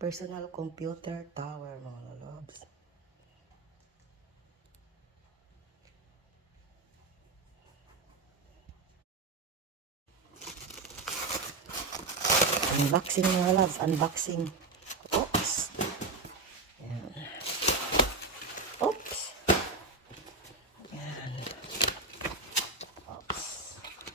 Personal computer tower, mga loves. Unboxing, mga loves. Unboxing. Oops. Ayan. Oops. Ayan. Oops.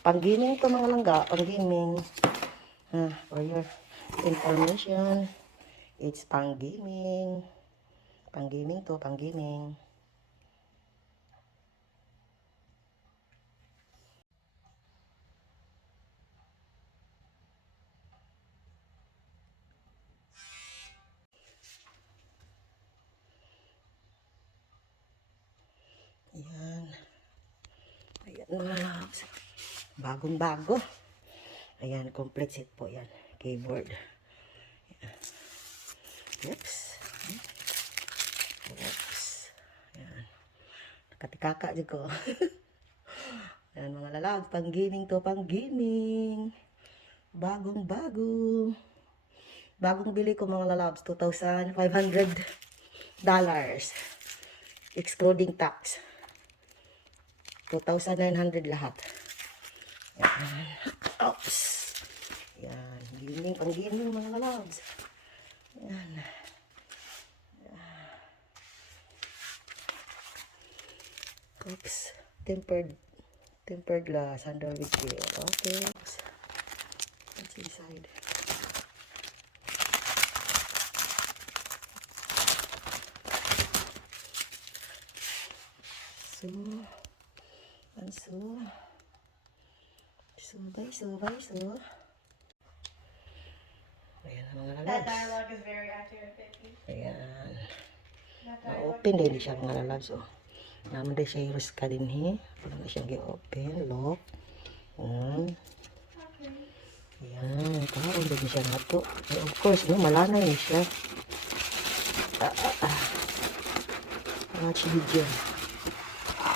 Pang-gaming to, mga langga. Pang-gaming. For your information, it's pang-gaming. Pang-gaming to, pang-gaming. Ayan. Ayan, mga loves. Bagong-bago. Ayan, complete set po yan. Keyboard. Oops. Oops. Ayan. Nakatikaka dyan ko. Ayan, mga lalab. Pang-gaming to, pang-gaming. Bagong-bago. Bagong bili ko, mga lalabs. $2,500. Excluding tax. 2,900 lahat. Ayan. Oops. Ayan. Gaming, pang-gaming, mga lalabs. Ayan. Oops. Tempered glass. Handle with care. Okay. What's inside? So. Ayan, mga lalabs. That dialogue is very accurate, 50. Ayan. Na-open din siya, mga lalabs. Naman din siya yung ruska din, Wala na siyang i-open. Lock. Ayan. Ayan. Karoon din siya nga to. Of course, malanay siya. Watch video.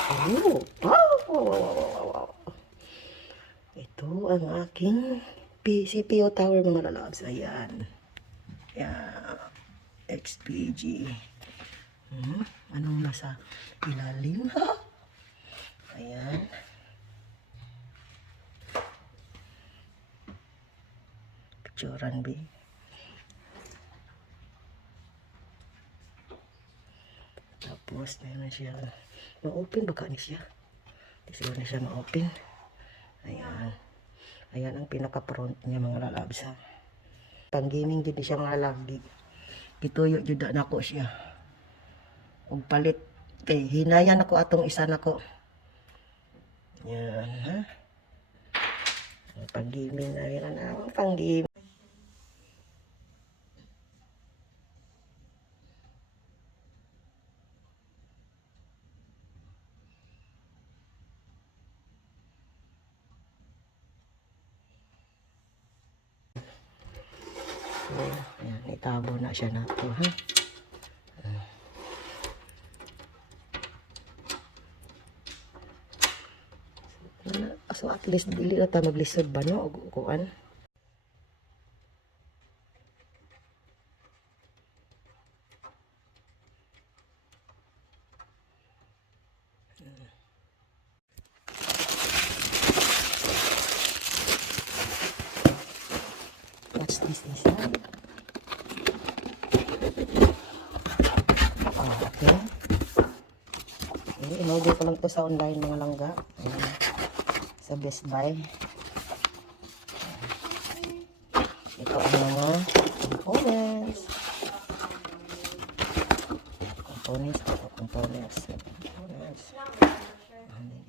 Oh! Wow! Ito ang aking CPU tower, mga lalabs. Ayan. Ayan. XPG. Anong nasa ilalim? Ayan. Picturean B. Tapos, na siya. Ma-open baka ni siya. Hindi siguro na siya ma-open. Ayan. Ayan ang pinaka-front niya, mga lalabs. Pang-gaming din siya, mga lalabs. Gituyo juda na ko siya. Og palit. Okay, hinayan ako atong isa na ko. Yan, pang-gaming na rin na. Pang-gaming. Ayan, itabo na siya na ito, So at least dili na ta maglisod ba no og kuan. Watch this inside. Okay. In-order ko lang to sa online, mga langga. Ayan. Sa Best Buy. Ito ang mga components. Components.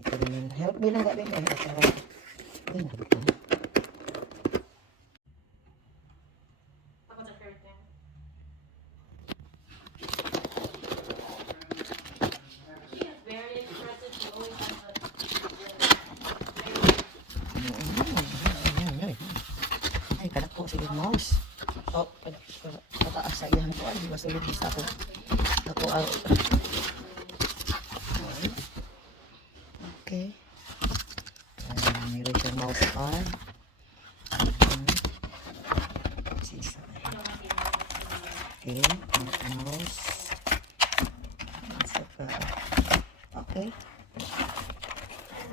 Ito naman. Help me lang gawin. Ay, nabito. What's your favorite thing? She is very expressive. She always has Ay, kada po sa yung mouse. Pataas sa iyan ko. Di ba sulit isa ko. Ako ang... Okay. Mayroon siyang mouse pad. Okay, mouse. Saka, okay.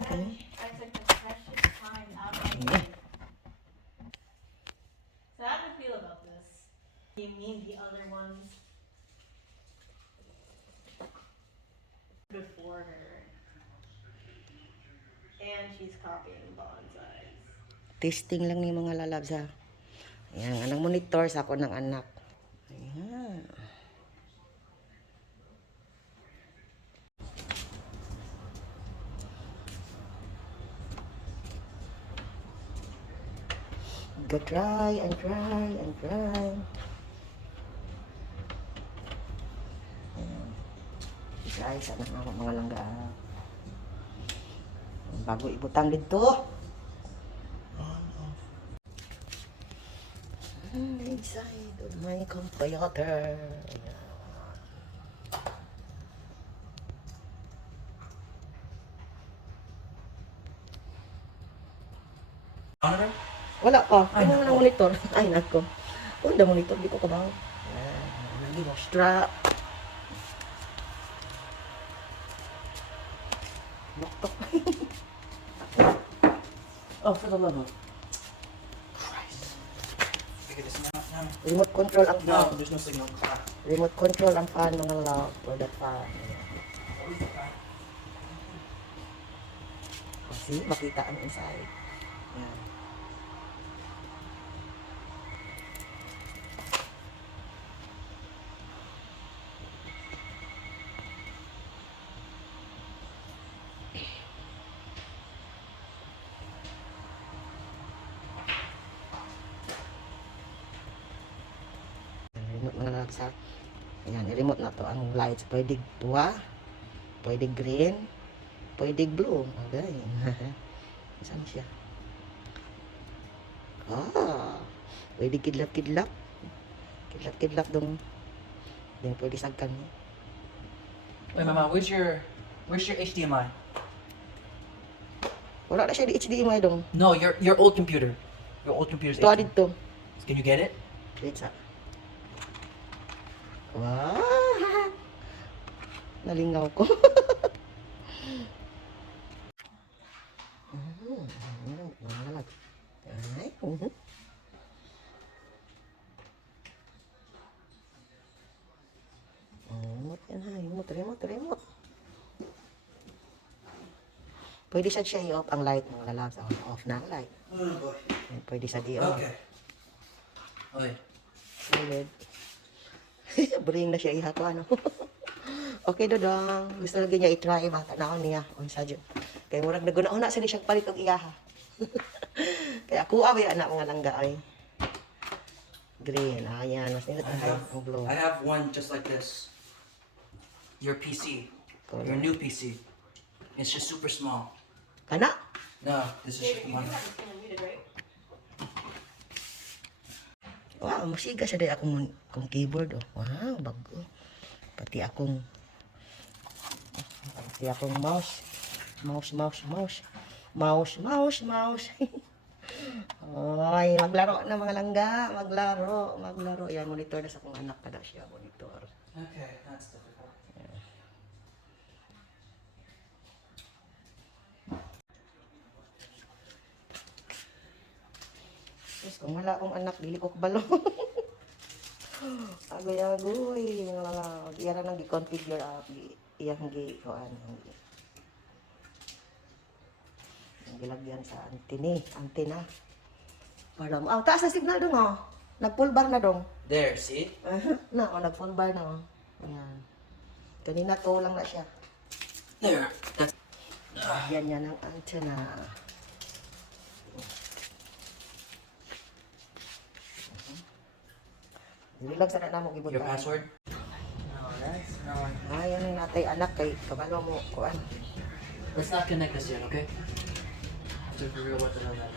Okay. I took the precious time out of my Okay. day. So how do you feel about this? You mean the other ones before her? And she's copying bonsais. Testing lang ni mga lalabs ha. Ayan, anong monitor sa ako ng anak. Ayan. Go try and try and try. Ayan. Try sa mga langga. Bago ibutang dito. Inside of my computer. Ayan. Monitor? Wala pa. Ay, Ano na nako. monitor? Ay, nako. Wala monitor. Di ko kabaw. Ayan. Lagi mo strap. Buktok. Oh, for the love of Christ. Figure this one out now. Remote control ang No, fan. there's no signal. Remote control ang fan mga love. For the fan. See, makita ang inside. Ayan. Remote mga love sa. Ayan, i-remote na to ang lights. Pwede tuwa, pwede green, pwede blue. Okay. Saan siya? Ah, pwede kidlap-kidlap. Kidlap-kidlap dong. Then pwede sagkan mo. Wait, Mama, where's your HDMI? Wala na siya di HDMI dong. No, your old computer. Your old computer's Ito HDMI. dito. Can you get it? Wait sa. Wow! Nalingaw ko. Ay, remote yan ha. Remote. Pwede siya i-off ang light mga lalabs. Off na ang light. Oh boy. Pwede siya di-off. Okay. Okay. Solid. Bring na siya ihato ano. Okay dodong. Gusto lagi niya i-try ba tanaw niya on sa jud. Kay murag naguna-una sila siyang palit og iyaha. Kaya kuha ba anak mga langga ay. Green. Ayan, mas nila ang blue. I have one just like this. Your PC. Your new PC. It's just super small. Kana? No, this is David, you do one. have this thing muted, right? Wow, musiga siya dahil akong keyboard oh. Wow, bago. Pati akong mouse. Mouse. Ay, maglaro na mga langga. Maglaro. Yan, monitor na sa akong anak kada siya. Monitor. Okay, that's difficult. Tapos kung wala akong anak, dili ko kabalo. Agoy. Iyara nang gi-configure up. Iyang gi-kuhan. Gilagyan sa antena. Para mo. Taas na signal dong oh. Nag-full bar na dong. There, see? Nag-full bar na oh. Ayan. Kanina to lang na siya. There. That's. Lagyan niya ng antena. Dili lang sana namo gibutang. Your password? Ayan yung natay anak kay kabalo mo kuan. Let's not connect this yet, okay? So for real, what the hell that